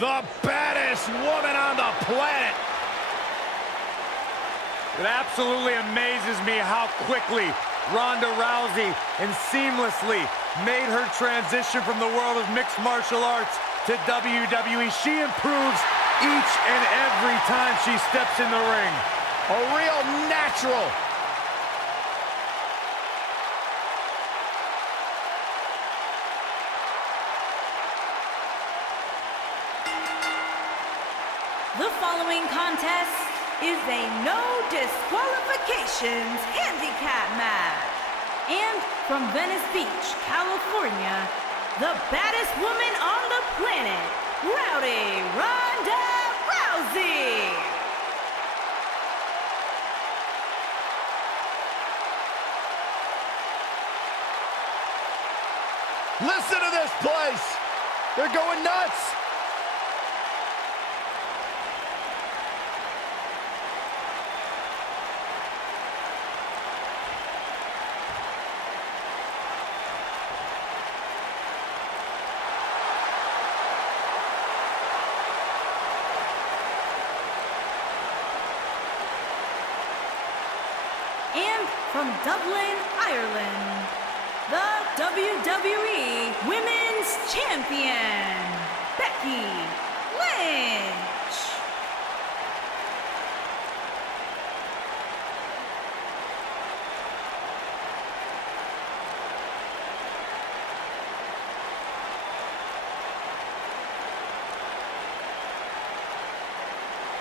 The baddest woman on the planet. It absolutely amazes me how quickly Ronda Rousey and seamlessly made her transition from the world of mixed martial arts to WWE. She improves each and every time she steps in the ring. A real natural. The following contest is a no disqualifications handicap match. And from Venice Beach, California, the baddest woman on the planet, Rowdy Ronda Rousey. Listen to this place. They're going nuts. And from Dublin, Ireland, the WWE Women's Champion, Becky Lynch.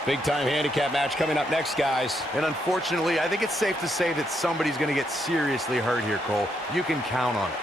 Big-time handicap match coming up next, guys. And unfortunately, I think it's safe to say that somebody's going to get seriously hurt here, Cole. You can count on it.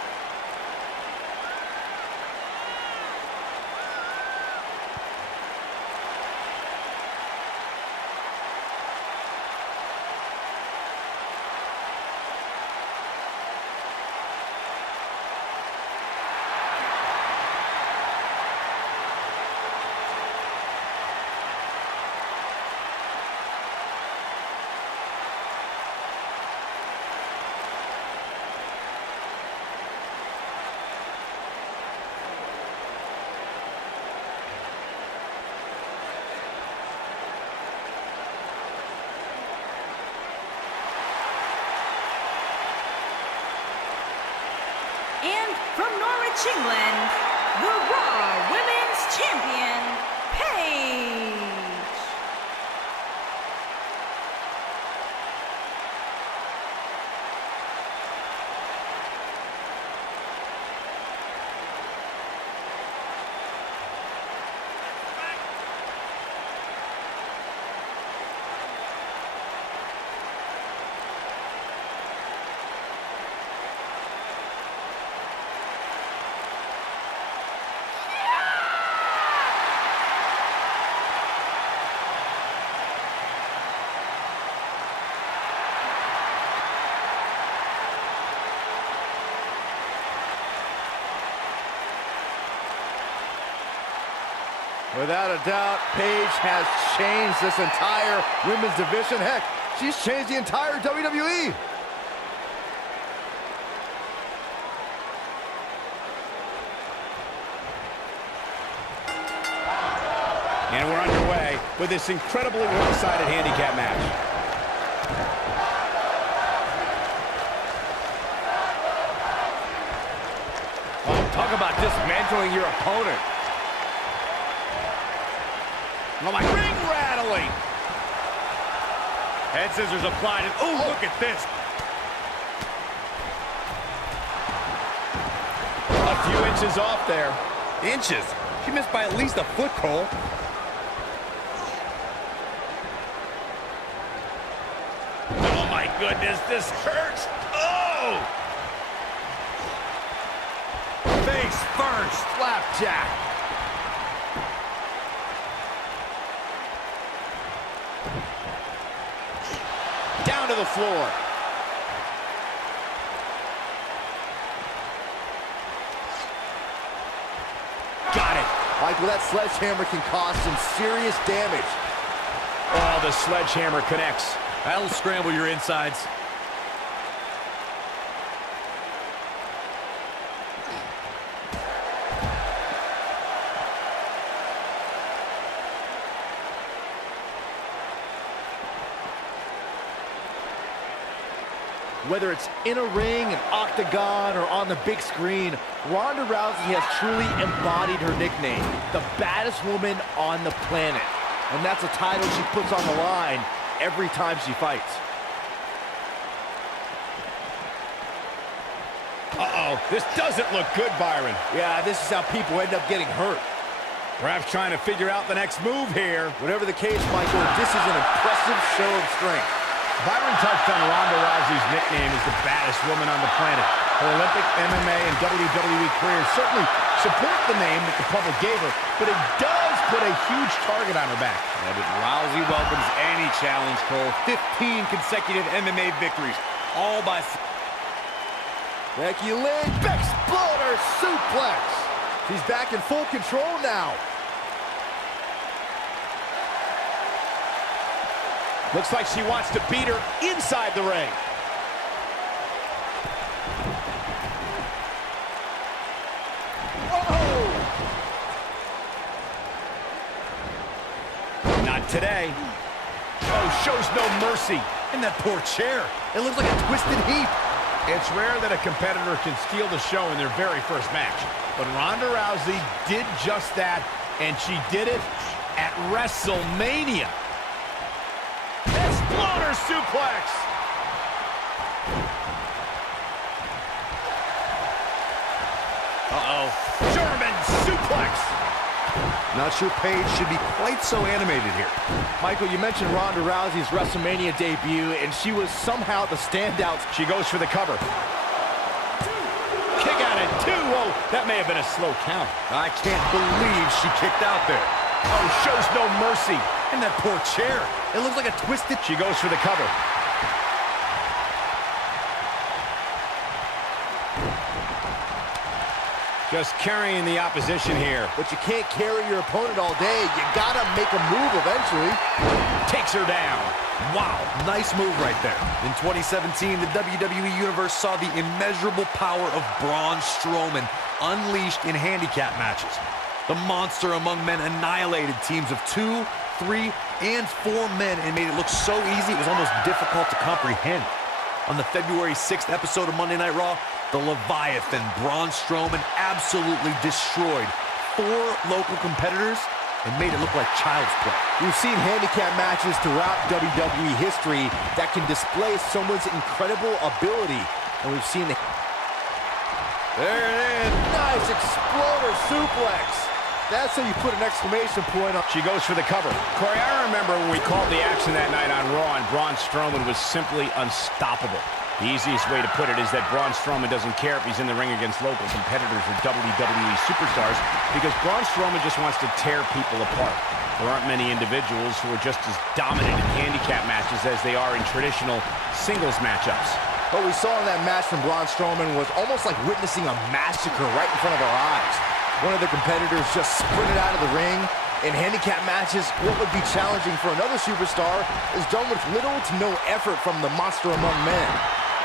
And from Norwich, England, the Raw Women's Champion, Paige. Without a doubt, Paige has changed this entire women's division. Heck, she's changed the entire WWE. And we're underway with this incredibly one-sided handicap match. Oh, talk about dismantling your opponent. Oh my, ring rattling. Head scissors applied, and ooh, look at this. A few inches off there. Inches? She missed by at least a foot, Cole. Oh my goodness, this hurts. Oh! Face first. Flapjack. Down to the floor. Got it. Michael, that sledgehammer can cause some serious damage. Oh, the sledgehammer connects. That'll scramble your insides. Whether it's in a ring, an octagon, or on the big screen, Ronda Rousey has truly embodied her nickname, the baddest woman on the planet. And that's a title she puts on the line every time she fights. Uh-oh, this doesn't look good, Byron. Yeah, this is how people end up getting hurt. Perhaps trying to figure out the next move here. Whatever the case, Michael, this is an impressive show of strength. Byron touched on Ronda Rousey's nickname as the baddest woman on the planet. Her Olympic, MMA, and WWE careers certainly support the name that the public gave her, but it does put a huge target on her back. Yeah, but Rousey welcomes any challenge, Cole. 15 consecutive MMA victories, all by... Becky Lynch, exploder suplex. She's back in full control now. Looks like she wants to beat her inside the ring. Oh! Not today. Oh, shows no mercy. And that poor chair. It looks like a twisted heap. It's rare that a competitor can steal the show in their very first match. But Ronda Rousey did just that, and she did it at WrestleMania. Exploder suplex! Uh-oh. German suplex! Not sure Paige should be quite so animated here. Michael, you mentioned Ronda Rousey's WrestleMania debut, and she was somehow the standout. She goes for the cover. Kick out at 2. Whoa, that may have been a slow count. I can't believe she kicked out there. Oh, shows no mercy. And that poor chair. It looks like a twisted... She goes for the cover. Just carrying the opposition here. But you can't carry your opponent all day. You gotta make a move eventually. Takes her down. Wow, nice move right there. In 2017, the WWE Universe saw the immeasurable power of Braun Strowman unleashed in handicap matches. The monster among men annihilated teams of 2, 3, and 4 men and made it look so easy it was almost difficult to comprehend. On the February 6th episode of Monday Night Raw, the Leviathan Braun Strowman absolutely destroyed 4 local competitors and made it look like child's play. We've seen handicap matches throughout WWE history that can display someone's incredible ability. And we've seen the... There it is. Nice exploder suplex. That's how you put an exclamation point on. She goes for the cover. Corey, I remember when we called the action that night on Raw, and Braun Strowman was simply unstoppable. The easiest way to put it is that Braun Strowman doesn't care if he's in the ring against local competitors or WWE superstars, because Braun Strowman just wants to tear people apart. There aren't many individuals who are just as dominant in handicap matches as they are in traditional singles matchups. What we saw in that match from Braun Strowman was almost like witnessing a massacre right in front of our eyes. One of the competitors just sprinted out of the ring. In handicap matches, what would be challenging for another superstar is done with little to no effort from the monster among men.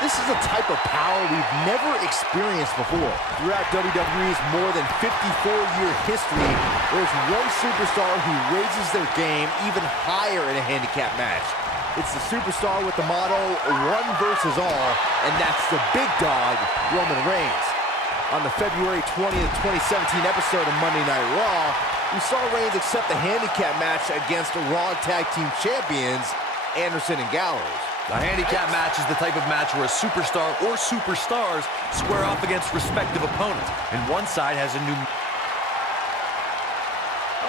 This is a type of power we've never experienced before. Throughout WWE's more than 54-year history, there's one superstar who raises their game even higher in a handicap match. It's the superstar with the motto, one versus all, and that's the big dog, Roman Reigns. On the February 20th, 2017 episode of Monday Night Raw, we saw Reigns accept the handicap match against Raw Tag Team Champions, Anderson and Gallows. The handicap match is the type of match where a superstar or superstars square off against respective opponents, and one side has a new...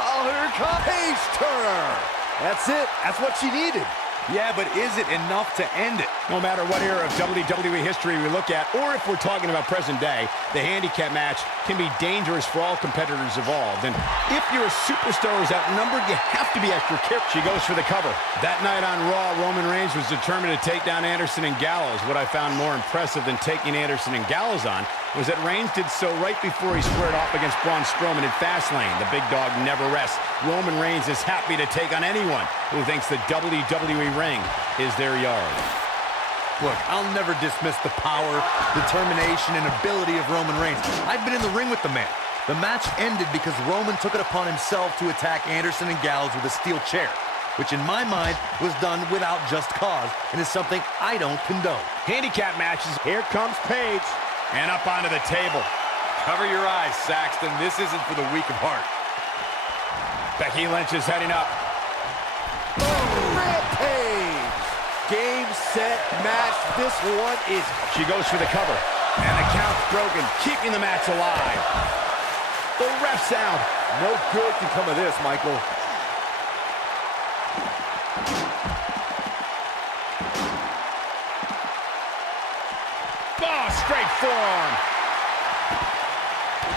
Oh, here it comes, Paige Turner. That's it. That's what she needed. Yeah, but is it enough to end it? No matter what era of WWE history we look at, or if we're talking about present day, the handicap match can be dangerous for all competitors involved. And if your superstar is outnumbered, you have to be extra careful. She goes for the cover. That night on Raw, Roman Reigns was determined to take down Anderson and Gallows. What I found more impressive than taking Anderson and Gallows on was that Reigns did so right before he squared off against Braun Strowman in Fastlane. The big dog never rests. Roman Reigns is happy to take on anyone who thinks the WWE ring is their yard. Look, I'll never dismiss the power, determination, and ability of Roman Reigns. I've been in the ring with the man. The match ended because Roman took it upon himself to attack Anderson and Gallows with a steel chair. which in my mind was done without just cause and is something I don't condone. Handicap matches. Here comes Paige. And up onto the table. Cover your eyes, Saxton. This isn't for the weak of heart. Becky Lynch is heading up. Rampage! Game, set, match. This one is... She goes for the cover. And the count's broken, keeping the match alive. The ref's out. No good can come of this, Michael. Oh, straight forearm.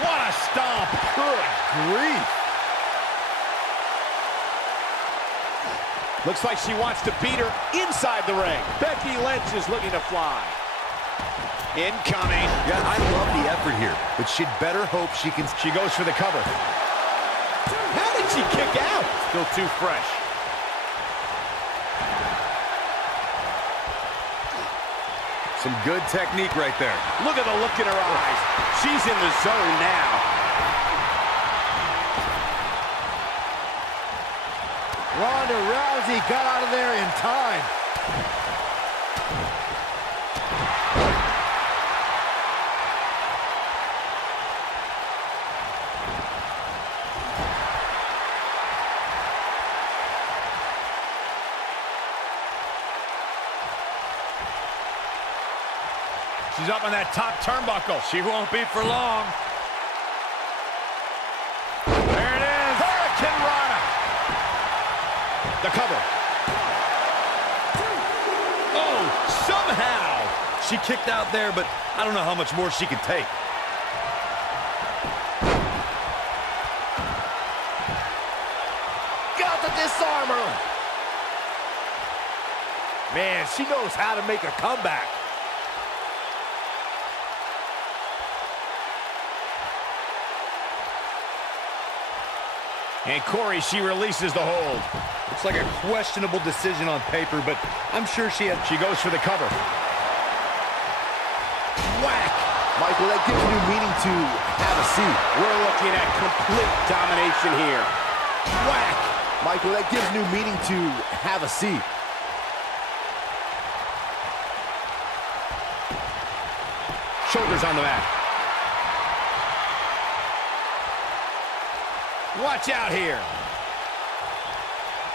What a stomp. Good grief. Looks like she wants to beat her inside the ring. Becky Lynch is looking to fly. Incoming. Yeah, I love the effort here, but she'd better hope she can... She goes for the cover. How did she kick out? Still too fresh. Some good technique right there. Look at the look in her eyes. She's in the zone now. Ronda Rousey got out of there in time. She's up on that top turnbuckle. She won't be for long. There it is. Hurricane Rana. The cover. Oh, somehow! She kicked out there, but I don't know how much more she can take. Got the disarmer. Man, she knows how to make a comeback. And Corey, she releases the hold. It's like a questionable decision on paper, but I'm sure she goes for the cover. Whack! Michael, that gives new meaning to have a seat. We're looking at complete domination here. Whack! Michael, that gives new meaning to have a seat. Shoulders on the mat. Watch out here.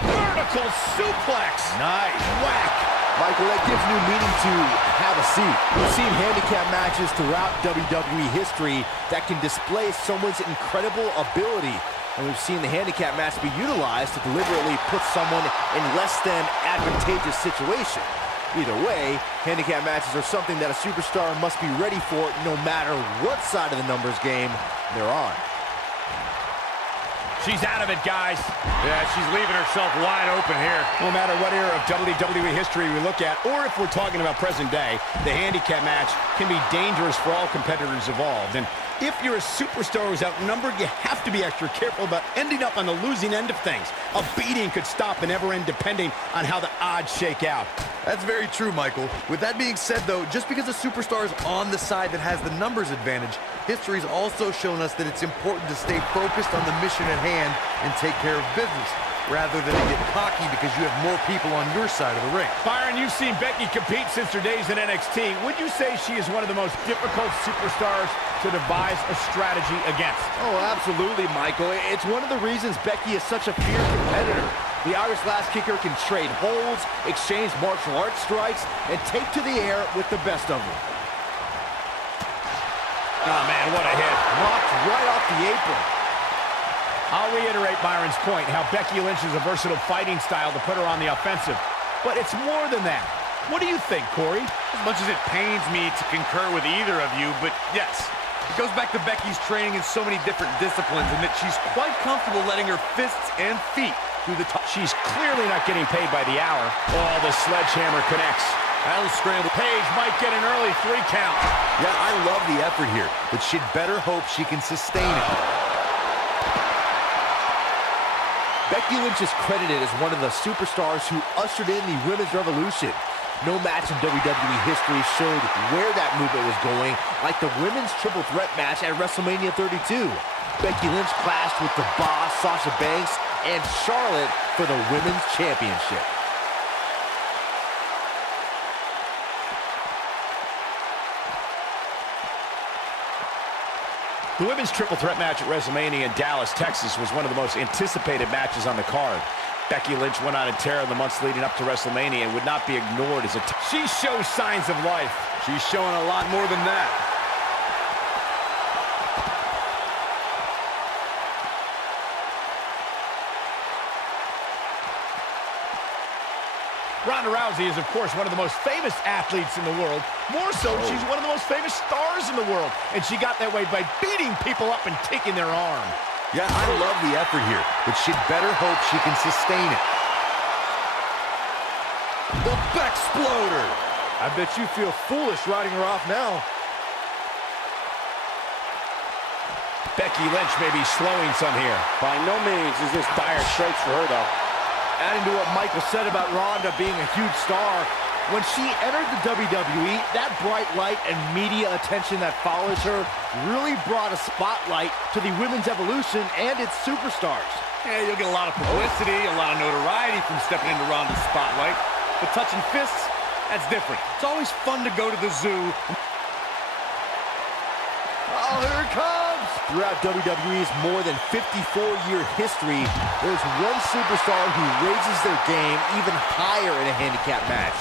Vertical suplex. Nice. Whack. Michael, that gives new meaning to have a seat. We've seen handicap matches throughout WWE history that can display someone's incredible ability. And we've seen the handicap match be utilized to deliberately put someone in less than advantageous situation. Either way, handicap matches are something that a superstar must be ready for no matter what side of the numbers game they're on. She's out of it, guys. Yeah, she's leaving herself wide open here. No matter what era of WWE history we look at, or if we're talking about present day, the handicap match can be dangerous for all competitors involved. And if you're a superstar who's outnumbered, you have to be extra careful about ending up on the losing end of things. A beating could stop and never end depending on how the odds shake out. That's very true, Michael. With that being said, though, just because a superstar is on the side that has the numbers advantage, history's also shown us that it's important to stay focused on the mission at hand and take care of business, rather than to get cocky because you have more people on your side of the ring. Byron, you've seen Becky compete since her days in NXT. Would you say she is one of the most difficult superstars to devise a strategy against? Oh, absolutely, Michael. It's one of the reasons Becky is such a fierce competitor. The Irish Lass Kicker can trade holds, exchange martial arts strikes, and take to the air with the best of them. Oh, man, what a hit. Knocked right off the apron. I'll reiterate Byron's point, how Becky Lynch is a versatile fighting style to put her on the offensive. But it's more than that. What do you think, Corey? As much as it pains me to concur with either of you, but yes, it goes back to Becky's training in so many different disciplines and that she's quite comfortable letting her fists and feet do the top. She's clearly not getting paid by the hour. Oh, the sledgehammer connects. That'll scramble. Paige might get an early 3 count. Yeah, I love the effort here, but she'd better hope she can sustain it. Becky Lynch is credited as one of the superstars who ushered in the Women's Revolution. No match in WWE history showed where that movement was going, like the Women's Triple Threat match at WrestleMania 32. Becky Lynch clashed with the Boss, Sasha Banks, and Charlotte for the Women's Championship. The women's triple threat match at WrestleMania in Dallas, Texas was one of the most anticipated matches on the card. Becky Lynch went on a tear in the months leading up to WrestleMania and would not be ignored as she shows signs of life. She's showing a lot more than that. Ronda Rousey is, of course, one of the most famous athletes in the world. More so, she's one of the most famous stars in the world. And she got that way by beating people up and taking their arm. Yeah, I love the effort here, but she'd better hope she can sustain it. The Bexploder! I bet you feel foolish riding her off now. Becky Lynch may be slowing some here. By no means is this dire straits for her, though. Adding to what Michael said about Ronda being a huge star, when she entered the WWE, that bright light and media attention that follows her really brought a spotlight to the women's evolution and its superstars. Yeah, you'll get a lot of publicity, a lot of notoriety from stepping into Ronda's spotlight. But touching fists, that's different. It's always fun to go to the zoo. Oh, here it comes! Throughout WWE's more than 54-year history, there's one superstar who raises their game even higher in a handicap match.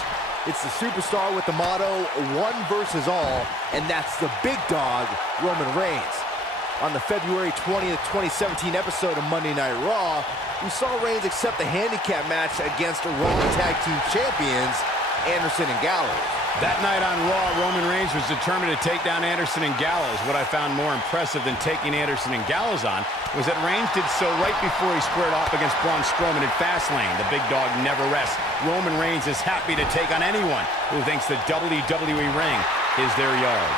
It's the superstar with the motto, one versus all, and that's the big dog, Roman Reigns. On the February 20th, 2017 episode of Monday Night Raw, we saw Reigns accept the handicap match against Raw Tag Team Champions, Anderson and Gallows. That night on Raw, Roman Reigns was determined to take down Anderson and Gallows. What I found more impressive than taking Anderson and Gallows on was that Reigns did so right before he squared off against Braun Strowman in Fastlane. The big dog never rests. Roman Reigns is happy to take on anyone who thinks the WWE ring is their yard.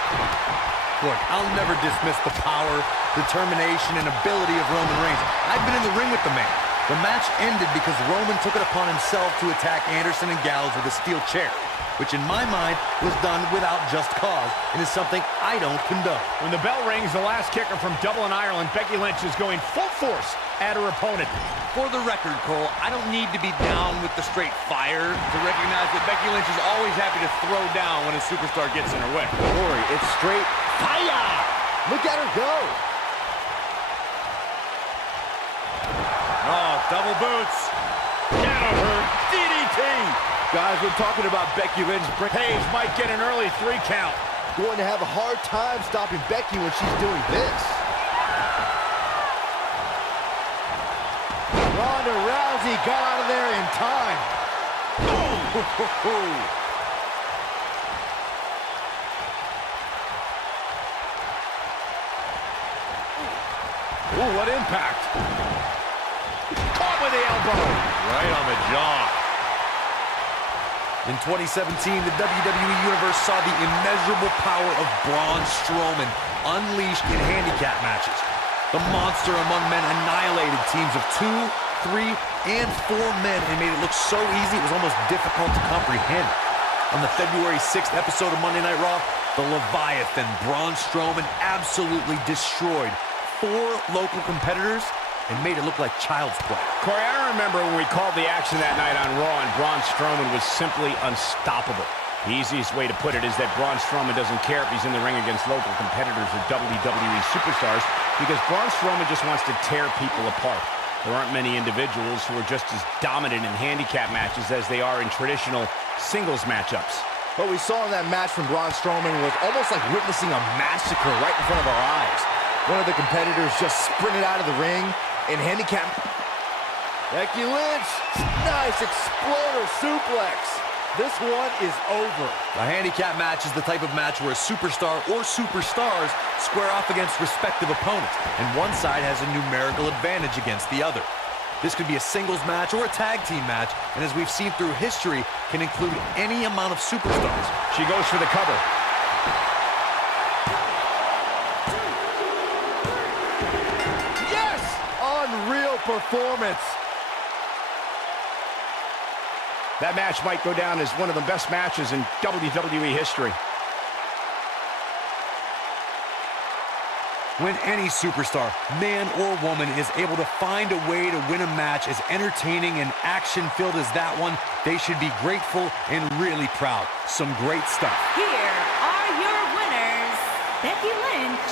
Look, I'll never dismiss the power, determination, and ability of Roman Reigns. I've been in the ring with the man. The match ended because Roman took it upon himself to attack Anderson and Gallows with a steel chair, which in my mind was done without just cause and is something I don't condone. When the bell rings, the last kicker from Dublin, Ireland, Becky Lynch is going full force at her opponent. For the record, Cole, I don't need to be down with the straight fire to recognize that Becky Lynch is always happy to throw down when a superstar gets in her way. Don't worry, it's straight fire! Look at her go! Oh, double boots. Down her DDT. Guys, we're talking about Becky Lynch. Paige might get an early 3 count. Going to have a hard time stopping Becky when she's doing this. Ronda Rousey got out of there in time. Ooh, what impact. Caught with the elbow. Right on the jaw. In 2017, the WWE Universe saw the immeasurable power of Braun Strowman unleashed in handicap matches. The monster among men annihilated teams of 2, 3, and 4 men and made it look so easy it was almost difficult to comprehend. On the February 6th episode of Monday Night Raw, the Leviathan Braun Strowman absolutely destroyed 4 local competitors and made it look like child's play. Corey, I remember when we called the action that night on Raw and Braun Strowman was simply unstoppable. The easiest way to put it is that Braun Strowman doesn't care if he's in the ring against local competitors or WWE superstars because Braun Strowman just wants to tear people apart. There aren't many individuals who are just as dominant in handicap matches as they are in traditional singles matchups. What we saw in that match from Braun Strowman was almost like witnessing a massacre right in front of our eyes. One of the competitors just sprinted out of the ring in handicap. Becky Lynch, nice exploder suplex. This one is over. A handicap match is the type of match where a superstar or superstars square off against respective opponents, and one side has a numerical advantage against the other. This could be a singles match or a tag team match, and as we've seen through history, can include any amount of superstars. She goes for the cover. Yes! Unreal performance. That match might go down as one of the best matches in WWE history. When any superstar, man or woman, is able to find a way to win a match as entertaining and action-filled as that one, they should be grateful and really proud. Some great stuff. Here are your winners, Becky Lynch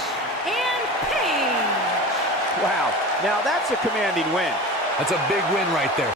and Paige. Wow, now that's a commanding win. That's a big win right there.